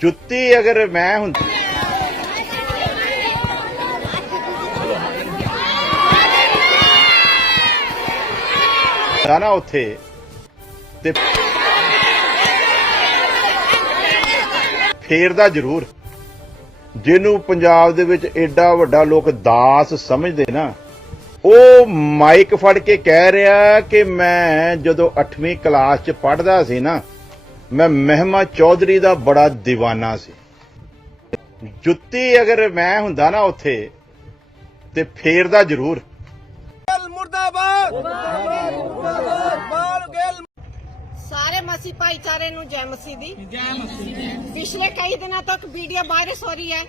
ਜੁੱਤੀ ਅਗਰ ਮੈਂ ਹੁੰਦੀ। ਨਾ ਉੱਥੇ ਤੇ ਫੇਰਦਾ ਜ਼ਰੂਰ। ਜਿਹਨੂੰ ਪੰਜਾਬ ਦੇ ਵਿੱਚ ਐਡਾ ਵੱਡਾ ਲੋਕ ਦਾਸ ਸਮਝਦੇ ਨਾ, ਉਹ ਮਾਈਕ ਫੜ ਕੇ ਕਹਿ ਰਿਹਾ ਕਿ ਮੈਂ ਜਦੋਂ 8ਵੀਂ ਕਲਾਸ 'ਚ ਪੜ੍ਹਦਾ ਸੀ ਨਾ ਮੈਂ ਮਹਿਮਾ ਚੌਧਰੀ ਦਾ ਬੜਾ دیਵਾਨਾ ਸੀ। ਜੁੱਤੀ ਅਗਰ ਮੈਂ ਹੁੰਦਾ ਨਾ ਉੱਥੇ ਤੇ ਫੇਰਦਾ ਜ਼ਰੂਰ। ਸਾਰੇ ਮਸੀ ਭਾਈਚਾਰੇ ਨੂੰ ਜੈ ਮਸੀਹ ਦੀ। ਜੈ ਮਸੀਹ ਪਿਛਲੇ ਕਈ ਦਿਨਾਂ ਤੱਕ ਵੀਡੀਓ ਵਾਇਰਸ ਹੋ ਰਹੀ ਹੈ।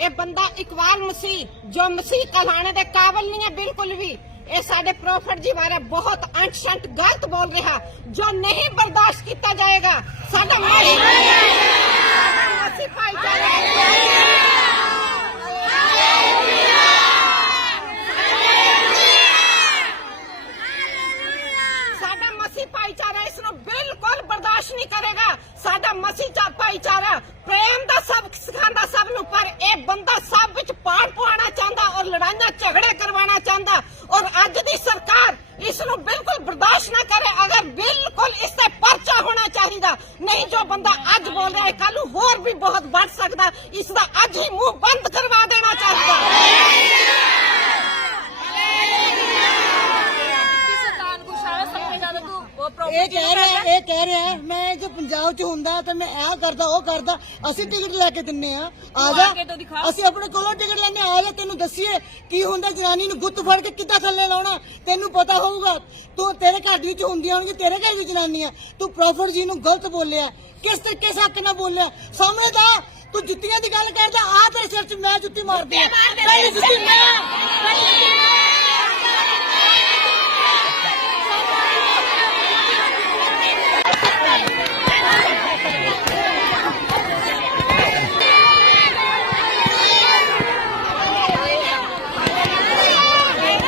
ਇਹ ਬੰਦਾ ਇਕਬਾਲ ਮਸੀਹ ਜੋ ਮਸੀਹ ਕਹਾਣੇ ਦੇ ਕਾਬਿਲ ਨਹੀਂ ਹੈ ਬਿਲਕੁਲ ਵੀ। ਇਹ ਸਾਡੇ ਪ੍ਰੋਫਟ ਜੀ ਬਾਰੇ ਬਹੁਤ ਅੰਟ ਗਲਤ ਬੋਲ ਰਿਹਾ, ਜੋ ਨਹੀਂ ਬਰਦਾਸ਼ਤ ਕੀਤਾ ਜਾਏਗਾ। ਸਾਡਾ ਮਸੀਹ ਸਾਡਾ ਮਸੀਹ ਭਾਈਚਾਰਾ ਸਾਡਾ ਭਾਈਚਾਰਾ ਇਸ ਨੂੰ ਬਿਲਕੁਲ ਬਰਦਾਸ਼ਤ ਨਹੀਂ ਕਰੇਗਾ। ਸਾਡਾ ਮਸੀਹ ਚਾ ਭਾਈਚਾਰਾ ਪ੍ਰੇਮ ਦਾ ਸਭ ਸਿਖਾਉਂਦਾ ਸਭ ਨੂੰ, ਪਰ ਇਹ ਬੰਦਾ ਸਭ ਵਿੱਚ ਪਾੜ ਪਵਾਉਣਾ ਚਾਹੁੰਦਾ ਔਰ ਲੜਾਈਆਂ ਝਗੜੇ ਕਰਵਾਉਣਾ ਚਾਹੁੰਦਾ ਔਰ ਅੱਜ ਦੀ ਸਰਕਾਰ ਇਸ ਨੂੰ ਬਿਲਕੁਲ ਬਰਦਾਸ਼ਤ ਨਾ ਕਰੇ ਅਗਰ ਬਿਲਕੁਲ ਇਸ ਤੇ ਪਰਚਾ ਹੋਣਾ ਚਾਹੀਦਾ ਨਹੀਂ ਜੋ ਬੰਦਾ ਅੱਜ ਕੱਲ ਨੂੰ ਹੋਰ ਵੀ ਬਹੁਤ ਵੱਧ ਸਕਦਾ। ਇਸ ਦਾ ਅੱਜ ਹੀ ਮੂੰਹ ਬੰਦ ਕਰਵਾ ਦੇਣਾ ਚਾਹੀਦਾ ਸਰਦਾਰ ਨੂੰ ਸਾਰਾ ਸਭ ਤੋਂ ਜ਼ਿਆਦਾ ਤੂੰ ਉਹ ਇਹ ਕਹਿ ਰਿਹਾ ਇਹ ਕਹਿ ਰਿਹਾ ਮੈਂ ਜੇ ਪੰਜਾਬ 'ਚ ਹੁੰਦਾ ਤਾਂ ਮੈਂ ਇਹ ਕਰਦਾ ਉਹ ਕਰਦਾ ਅਸੀਂ ਟਿਕਟ ਲੈ ਕੇ ਦਿੰਨੇ ਆ। ਆ ਆ ਜਾ। ਅਸੀਂ ਆਪਣੇ ਕੋਲੋਂ ਟਿਕਟ ਲੈਣੇ ਆ ਜਾ ਤੈਨੂੰ ਦੱਸੀਏ ਕੀ ਹੁੰਦਾ ਜਨਾਨੀ ਨੂੰ ਗੁੱਤ ਫੜ ਕੇ ਕਿੱਦਾਂ ਥੱਲੇ ਲਾਉਣਾ? ਤੈਨੂੰ ਪਤਾ ਹੋਊਗਾ ਤੂੰ ਤੇਰੇ ਘਰ ਵਿੱਚ ਹੁੰਦੀਆਂ ਹੋਣਗੀਆਂ ਤੇਰੇ ਘਰ ਵੀ ਜਨਾਨੀਆਂ। ਤੂੰ ਪ੍ਰੋਫਟ ਜੀ ਨੂੰ ਗਲਤ ਬੋਲਿਆ। ਕਿਸ ਤੇ ਕਿਸ ਹੱਕ ਨਾਲ ਬੋਲਿਆ? ਸਾਹਮਣੇ ਦਾ ਤੂੰ ਜੁੱਤੀਆਂ ਦੀ ਗੱਲ ਕਰਦਾ ਆ ਤੇਰੇ ਸਿਰ 'ਚ ਮੈਂ ਜੁੱਤੀ ਮਾਰਦੀ ਆ ਪਹਿਲੀ ਜੁੱਤੀ ਮੈਂ ਪਹਿਲੀ ਜੁੱਤੀ ਮੈਂ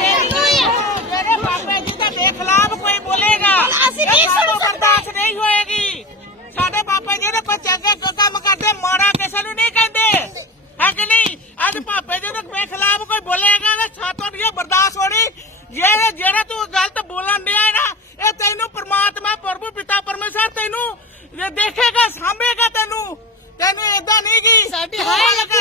ਮੇਰੇ ਬਾਬੇ ਜੀ ਦੇ ਖਿਲਾਫ ਕੋਈ ਸੁਣ ਸਕਦੇ। ਬਰਦਾਸ਼ਤ ਨਹੀਂ ਹੋਏਗੀ। ਸਾਡੇ ਬਾਬੇ ਜੀ ਨੇ ਕੋਈ ਚੰਗੇ ਕੋਈ ਕੰਮ ਕਰਦੇ ਮਾੜਾ ਕਿਸੇ ਨੂੰ ਨਹੀਂ ਕਹਿੰਦੇ। ਹੈ ਕਿ ਨਹੀਂ? ਅੱਜ ਬਾਬੇ ਜੀ ਦੇ ਖਿਲਾਫ ਕੋਈ ਬੋਲੇਗਾ ਨਾ ਸਾਤੋਂ ਨਹੀਂ ਬਰਦਾਸ਼ਤ ਹੋਣੀ। ਜਿਹੜੇ ਜਿਹੜਾ ਤੂੰ ਗਲਤ ਬੋਲਣ ਡਿਆ ਨਾ ਇਹ ਤੈਨੂੰ ਪ੍ਰਮਾਤਮਾ ਪ੍ਰਭੂ ਪਿਤਾ ਪਰਮੇਸ਼ਰ ਤੈਨੂੰ ਇਹ ਦੇਖੇਗਾ ਸਾਂਭੇਗਾ ਤੈਨੂੰ। ਤੈਨੂੰ ਏਦਾਂ ਨਹੀਂ ਗੀ ਸਾਡੀ ਹਾਏ ਲੱਗੂ,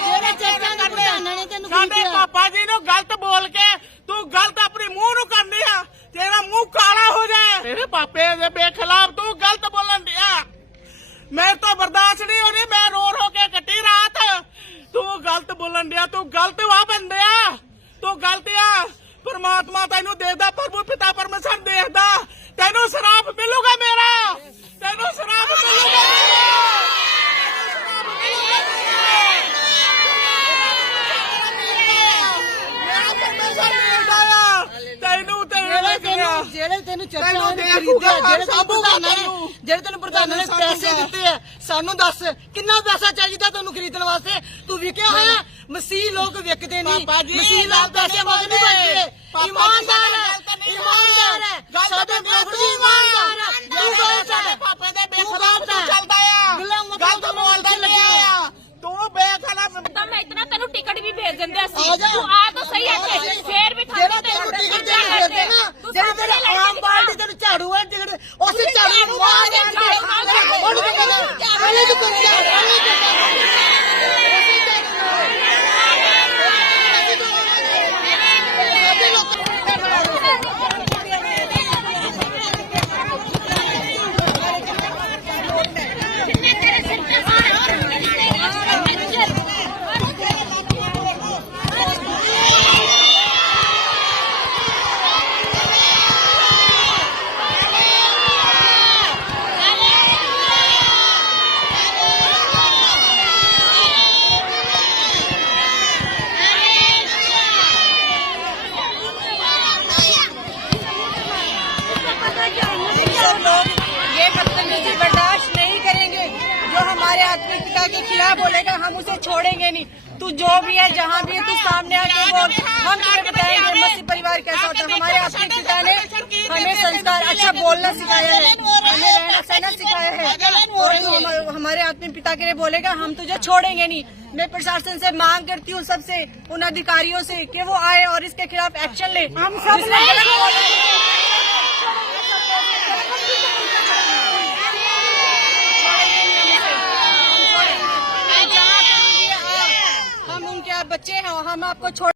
ਜਿਹੜੇ ਚੇਚਾਂ ਦੇ ਪ੍ਰਧਾਨਾਂ ਨੇ ਤੈਨੂੰ ਕੀ ਸਾਡੇ ਕਿਹਾ? ਪਾਪਾ ਜੀ ਨੂੰ ਗਲਤ ਬੋਲ ਕੇ ਤੂੰ ਗਲਤ ਆਪਣੇ ਮੂੰਹ ਨੂੰ ਕਰਨੀ ਆ ਤੇਰਾ ਮੂੰਹ ਕਾਲਾ ਹੋ ਜਾਏ। ਤੇਰੇ ਪਾਪੇ ਦੇ ਬੇਖਿਲਾਫ ਤੂੰ ਗਲਤ ਬੋਲਣ ਡਿਆ। ਮੈਂ ਤਾਂ ਬਰਦਾਸ਼ਤ ਨਹੀਂ ਹੋਣੀ ਮੈਂ ਰੋ ਰੋ ਕੇ ਕੱਟੀ ਰਾਤ। ਤੂੰ ਗਲਤ ਬੋਲਣ ਡਿਆ ਤੂੰ ਗਲਤ ਵਾ ਬੰਦਿਆ। ਤੂੰ ਗਲਤ ਆ। ਪਰਮਾਤਮਾ ਤੈਨੂੰ ਦੇਖਦਾ ਪ੍ਰਭੂ ਪਿਤਾ ਪਰਮੇਸ਼ਰ ਦੇਖਦਾ। ਤੈਨੂੰ ਸ਼ਰਾਪ ਮਿਲੂਗਾ ਮੇਰਾ ਤੈਨੂੰ ਸ਼ਰਾਪ ਮਿਲੂਗਾ ਮੇਰਾ ਤੈਨੂੰ ਸ਼ਰਾਪ ਮਿਲੂਗਾ ਮੇਰਾ ਪਰਮੇਸ਼ਰ ਦੇਖਦਾ ਆ ਤੈਨੂੰ ਜਿਹੜੇ ਤੈਨੂੰ ਤੈਨੂੰ ਜਿਹੜੇ ਤੈਨੂੰ ਚਰਚਾਵਾਂ ਤੈਨੂੰ ਨੇ ਖਰੀਦਿਆ ਜਿਹੜੇ ਤੈਨੂੰ ਪ੍ਰਧਾਨਾਂ ਨੇ। ਜਿਹੜੇ ਤੈਨੂੰ ਪ੍ਰਧਾਨਾਂ ਨੇ ਪੈਸੇ। ਦਿੱਤੇ ਆ ਸਾਨੂੰ ਦੱਸ ਕਿੰਨਾ ਪੈਸਾ ਚਾਹੀਦਾ ਤੈਨੂੰ ਖਰੀਦਣ ਵਾਸਤੇ? ਤੂੰ ਵਿਕਿਆ ਹੋਇਆ ਮਸੀਹ ਲੋਕ ਵਿਕਦੇ ਨਹੀਂ। ਮਸੀਹ ਨਾਲ ਗੱਲ ਤਾਂ ਪੈਸੇ ਨਹੀਂ ਮੰਗਦੇ ਮੰਗਦੇ। ਪਾਪਾ ਜੀ, ਇਮਾਨਦਾਰ ਹੈ। ਗੱਲ ਨਹੀਂ ਇਮਾਨਦਾਰ ਹੈ। ਗੱਲ ਸਾਡੇ ਪ੍ਰਭੂ ਜੀ ਇਮਾਨਦਾਰ ਹੈ। ਤੂੰ ਹੈ। ਸਾਡੇ ਪਾਪੇ ਦੇ ਬੇਖਿਲਾਫ ਚੱਲਦਾ ਆ। ਗੱਲਾਂ ਮਤਲਬ ਗਲਤ ਬੋਲਦਾ ਨਹੀਂ ਲੱਗਿਆ? ਆ। ਤੂੰ ਬੇਖਿਲਾਫ ਤਾਂ ਮੈਂ ਇਤਨਾ ਤੈਨੂੰ ਟਿਕਟ ਵੀ ਭੇਜ ਦਿੰਦੇ ਜਾ। ਤੂੰ ਆ ਤਾਂ ਸਹੀ ਇੱਥੇ ਫੇਰ ਵੀ ਤੈਨੂੰ ਟਿਕਟ ਦੇ ਫਿਰਦੇ ਨਾ ਜਿਹੜੇ पिता के खिलाफ बोलेगा हम उसे छोड़ेंगे नहीं। तू जो भी है जहाँ भी है तू सामने आके बोल। हम तुम्हें बताएँगे मसीह परिवार कैसा होता है हमारे आपके पिता ने हमें संस्कार अच्छा बोलना सिखाया है। हमें रहना सहना सिखाया है। और हमारे आत्मी पिता के लिए बोलेगा हम तुझे छोड़ेंगे नहीं। मैं प्रशासन से मांग करती हूँ सबसे उन अधिकारियों से कि वो आए और इसके खिलाफ एक्शन ले। हम सब हम उनके आप बच्चे हैं और हम आपको छोड़